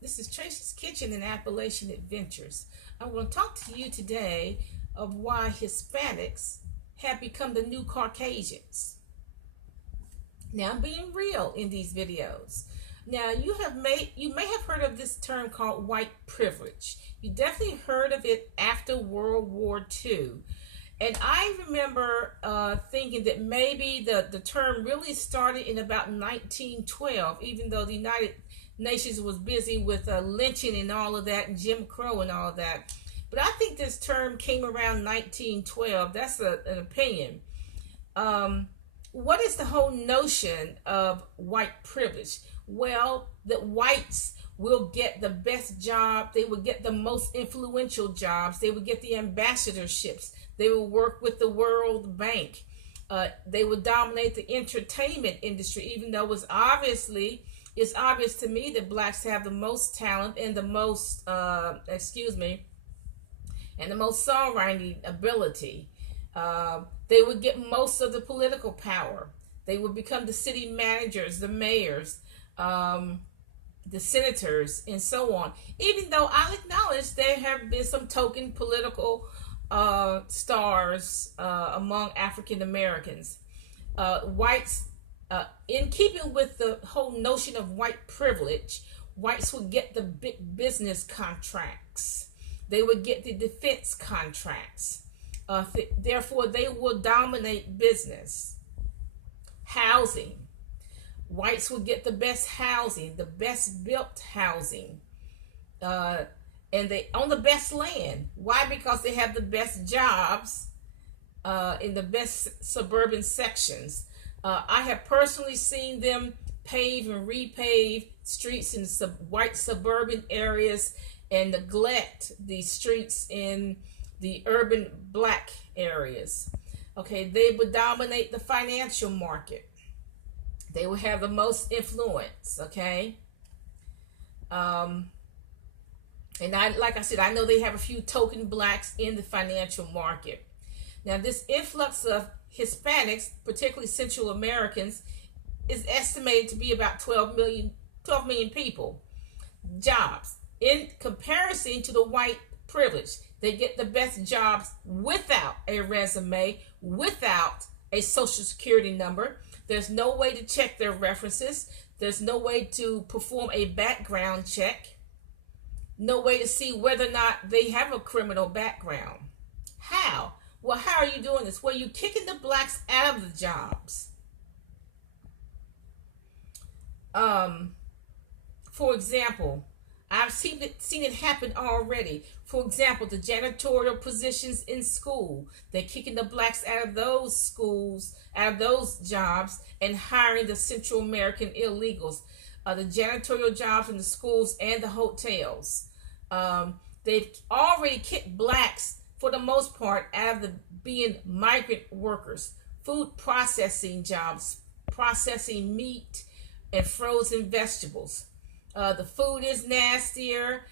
This is Tracy's Kitchen and Appalachian Adventures. I'm going to talk to you today of why Hispanics have become the new Caucasians. Now, I'm being real in these videos. Now, you may have heard of this term called white privilege. You definitely heard of it after World War II. And I remember thinking that maybe the term really started in about 1912, even though the United Nations was busy with lynching and all of that, and Jim Crow and all of that. But I think this term came around 1912. That's an opinion. What is the whole notion of white privilege? Well, that whites will get the best job. They will get the most influential jobs. They will get the ambassadorships. They will work with the World Bank. They will dominate the entertainment industry, even though it's obvious to me that blacks have the most talent and the most, and the most songwriting ability. They would get most of the political power. They would become the city managers, the mayors, the senators, and so on. Even though I'll acknowledge there have been some token political stars among African Americans. Whites, in keeping with the whole notion of white privilege, whites would get the big business contracts. They would get the defense contracts. Therefore, they will dominate business. Housing. Whites would get the best housing, the best built housing, and they on the best land. Why? Because they have the best jobs in the best suburban sections. I have personally seen them pave and repave streets in white suburban areas and neglect the streets in the urban black areas. Okay, they would dominate the financial market. They will have the most influence, okay? And like I said, I know they have a few token blacks in the financial market. Now, this influx of Hispanics, particularly Central Americans, is estimated to be about 12 million people. Jobs. In comparison to the white privilege, they get the best jobs without a resume, without a social security number. There's no way to check their references. There's no way to perform a background check. No way to see whether or not they have a criminal background. How? Well, how are you doing this? Well, you're kicking the blacks out of the jobs. For example, I've seen it happen already. For example, the janitorial positions in school. They're kicking the blacks out of those schools, out of those jobs, and hiring the Central American illegals. The janitorial jobs in the schools and the hotels. They've already kicked blacks, for the most part, out of the being migrant workers. Food processing jobs, processing meat and frozen vegetables. The food is nastier.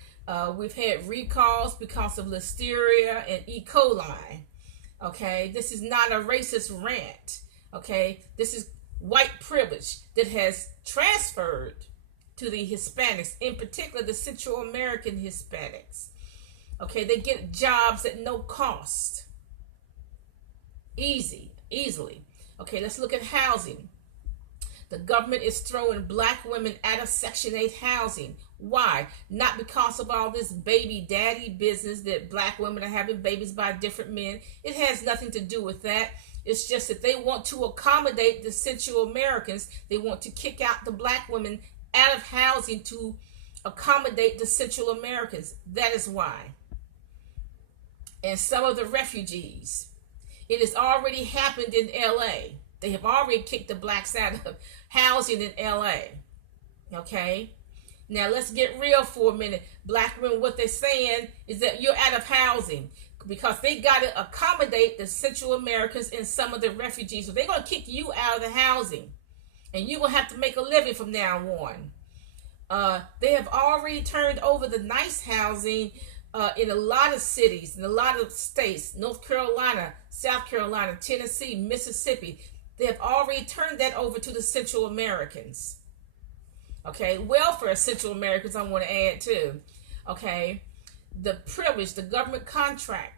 We've had recalls because of Listeria and E. coli. Okay, this is not a racist rant. Okay, this is white privilege that has transferred to the Hispanics, in particular the Central American Hispanics. Okay, they get jobs at no cost. Easily. Okay, let's look at housing. The government is throwing black women out of Section 8 housing. Why? Not because of all this baby daddy business that black women are having babies by different men. It has nothing to do with that. It's just that they want to accommodate the Central Americans. They want to kick out the black women out of housing to accommodate the Central Americans. That is why. And some of the refugees. It has already happened in LA. They have already kicked the blacks out of housing in LA. Okay? Now let's get real for a minute. Black women, what they're saying is that you're out of housing because they got to accommodate the Central Americans and some of the refugees. So they're going to kick you out of the housing. And you're going to have to make a living from now on. They have already turned over the nice housing in a lot of cities, in a lot of states, North Carolina, South Carolina, Tennessee, Mississippi. They have already turned that over to the Central Americans. Okay, welfare Central Americans I want to add too. Okay, the privilege, the government contractors.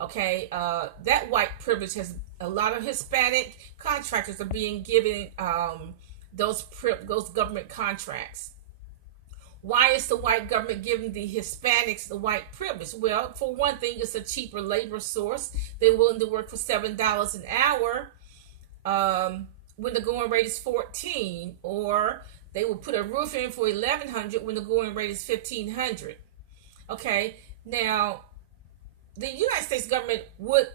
Okay, that white privilege has a lot of Hispanic contractors are being given those government contracts. Why is the white government giving the Hispanics the white privilege? Well, for one thing, it's a cheaper labor source. They're willing to work for $7 an hour when the going rate is 14, or they will put a roof in for 1,100 when the going rate is 1,500. Okay, now the United States government would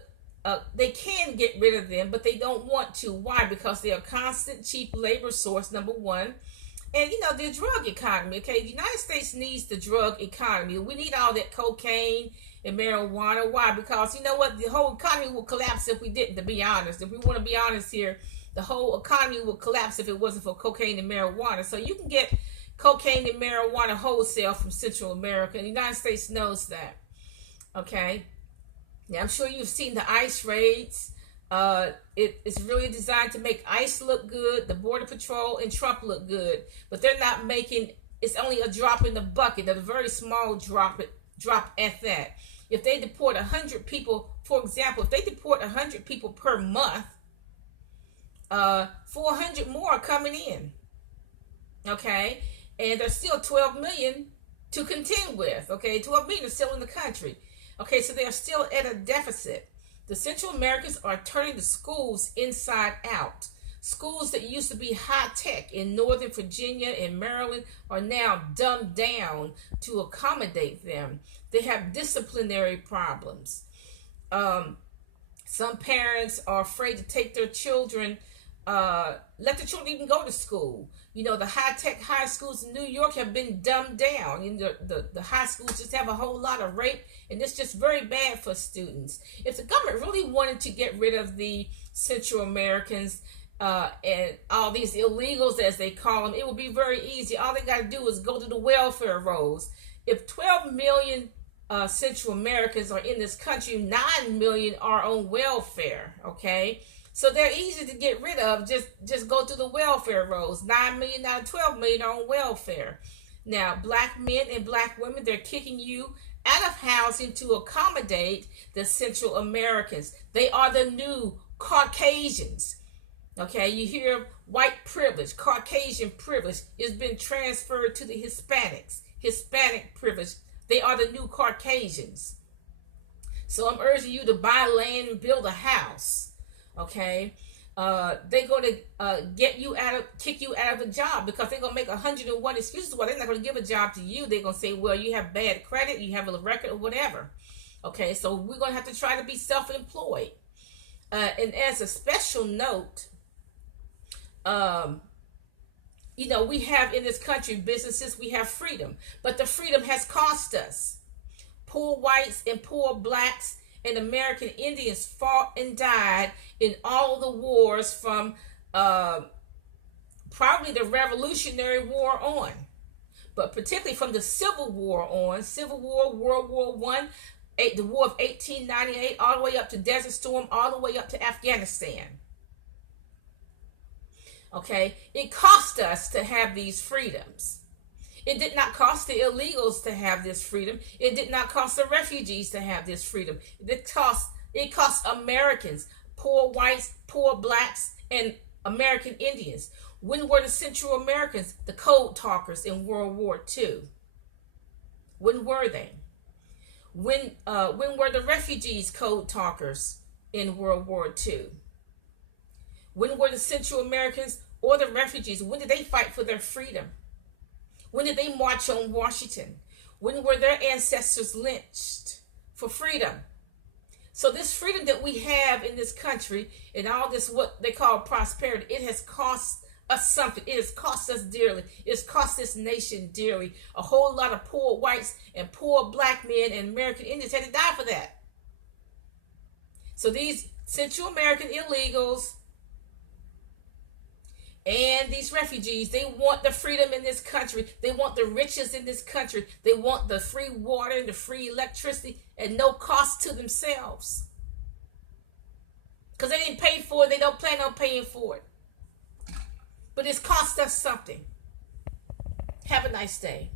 they can get rid of them, but they don't want to. Why? Because they're a constant cheap labor source, number one. And the drug economy. Okay, the United States needs the drug economy. We need all that cocaine and marijuana. Why? Because you know what? The whole economy will collapse if we didn't. To be honest, if we want to be honest here, the whole economy would collapse if it wasn't for cocaine and marijuana. So you can get cocaine and marijuana wholesale from Central America, and the United States knows that. Okay. Now I'm sure you've seen the ICE raids. It's really designed to make ICE look good, the Border Patrol and Trump look good, but they're not making. It's only a drop in the bucket, a very small drop at that. If they deport 100 people, for example, if they deport 100 people per month, 400 more are coming in. Okay, and there's still 12 million to contend with. Okay, 12 million is still in the country. Okay, so they're still at a deficit. The Central Americans are turning the schools inside out. Schools that used to be high tech in Northern Virginia and Maryland are now dumbed down to accommodate them. They have disciplinary problems. Some parents are afraid to take their children, let the children even go to school. The high-tech high schools in New York have been dumbed down. The high schools just have a whole lot of rape, and it's just very bad for students. If the government really wanted to get rid of the Central Americans and all these illegals, as they call them, it would be very easy. All they got to do is go to the welfare rolls. If 12 million Central Americans are in this country, 9 million are on welfare, okay? So they're easy to get rid of. Just go to the welfare rolls. 9 million out of 12 million are on welfare. Now, black men and black women, they're kicking you out of housing to accommodate the Central Americans. They are the new Caucasians. Okay, you hear white privilege, Caucasian privilege has been transferred to the Hispanics. Hispanic privilege. They are the new Caucasians. So I'm urging you to buy land and build a house. Okay, they're going to kick you out of a job because they're going to make 101 excuses. Well, they're not going to give a job to you. They're going to say, well, you have bad credit, you have a record or whatever. Okay, so we're going to have to try to be self-employed. And as a special note, we have in this country businesses, we have freedom, but the freedom has cost us. Poor whites and poor blacks and American Indians fought and died in all the wars from probably the Revolutionary War on, but particularly from the Civil War on, Civil War, World War I, the War of 1898, all the way up to Desert Storm, all the way up to Afghanistan. Okay, it cost us to have these freedoms. It did not cost the illegals to have this freedom. It did not cost the refugees to have this freedom. It cost Americans, poor whites, poor blacks, and American Indians. When were the Central Americans the code talkers in World War II? When were they? When were the refugees code talkers in World War II? When were the Central Americans or the refugees, when did they fight for their freedom? When did they march on Washington? When were their ancestors lynched for freedom? So this freedom that we have in this country and all this, what they call prosperity, it has cost us something. It has cost us dearly. It's cost this nation dearly. A whole lot of poor whites and poor black men and American Indians had to die for that. So these Central American illegals and these refugees, they want the freedom in this country. They want the riches in this country. They want the free water and the free electricity at no cost to themselves. Because they didn't pay for it. They don't plan on paying for it. but it's cost us something. Have a nice day.